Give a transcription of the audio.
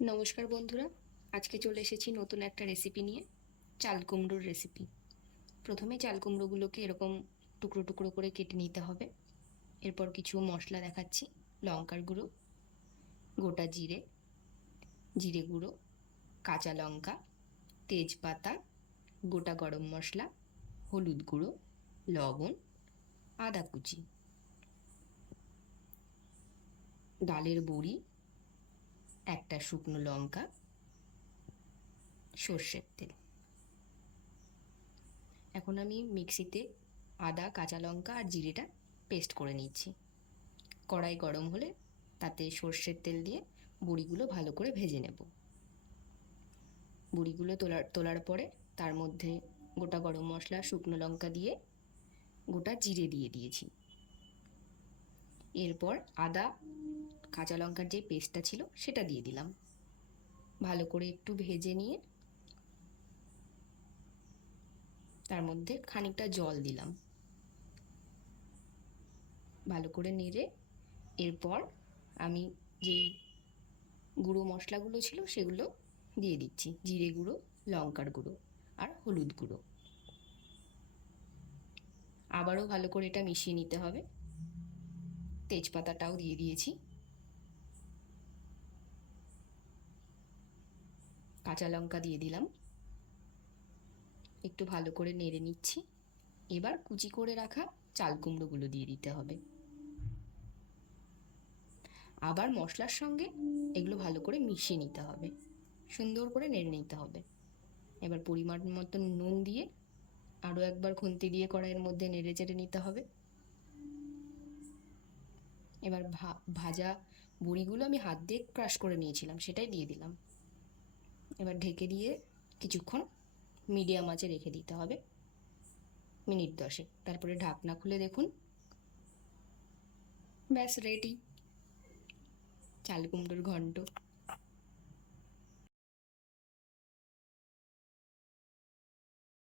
নমস্কার বন্ধুরা, আজকে চলে এসেছি নতুন একটা রেসিপি নিয়ে, চাল কুমড়োর রেসিপি প্রথমে চাল কুমড়োগুলোকে এরকম টুকরো টুকরো করে কেটে নিতে হবে। এরপর কিছু মশলা দেখাচ্ছি, লঙ্কার গুঁড়ো, গোটা জিরে জিরে গুঁড়ো, কাঁচা লঙ্কা, তেজপাতা, গোটা গরম মশলা, হলুদ গুঁড়ো, লবণ, আদা কুচি। ডালের বড়ি একটা শুকনো লঙ্কা, সর্ষের তেল। এখন আমি মিক্সিতে আদা, কাঁচা লঙ্কা আর জিরেটা পেস্ট করে নিচ্ছি। কড়াই গরম হলে তাতে সর্ষের তেল দিয়ে বড়িগুলো ভালো করে ভেজে নেব। বড়িগুলো তোলার তোলার পরে তার মধ্যে গোটা গরম মশলা, শুকনো লঙ্কা দিয়ে গোটা জিরে দিয়ে দিয়েছি। এরপর আদা কাঁচা লঙ্কার যে পেস্টটা ছিল সেটা দিয়ে দিলাম। ভালো করে একটু ভেজে নিয়ে তার মধ্যে খানিকটা জল দিলাম। ভালো করে নেড়ে এরপর আমি যেই গুঁড়ো মশলাগুলো ছিল সেগুলো দিয়ে দিচ্ছি, জিরে গুঁড়ো, লঙ্কার গুঁড়ো আর হলুদ গুঁড়ো। আবারও ভালো করে এটা মিশিয়ে নিতে হবে। তেজপাতাটাও দিয়ে দিয়েছি। কাঁচা লঙ্কা দিয়ে দিলাম। একটু ভালো করে নেড়ে নিচ্ছি। এবার কুচি করে রাখা চাল কুমড়োগুলো দিয়ে দিতে হবে। আবার মশলার সঙ্গে এগুলো ভালো করে মিশিয়ে নিতে হবে। সুন্দর করে নেড়ে নিতে হবে। এবার পরিমাণ মতো নুন দিয়ে আরও একবার খুন্তি দিয়ে কড়াইয়ের মধ্যে নেড়ে চেড়ে নিতে হবে। এবার ভাজা বড়িগুলো আমি হাত দিয়ে ক্রাশ করে নিয়েছিলাম, সেটাই দিয়ে দিলাম। এবার ঢেকে দিয়ে কিছুক্ষণ মিডিয়াম আঁচে রেখে দিতে হবে। মিনিট দশেক। তারপরে ঢাকনা খুলে দেখুন। ব্যাস রেডি চাল কুমড়োর ঘন্ট।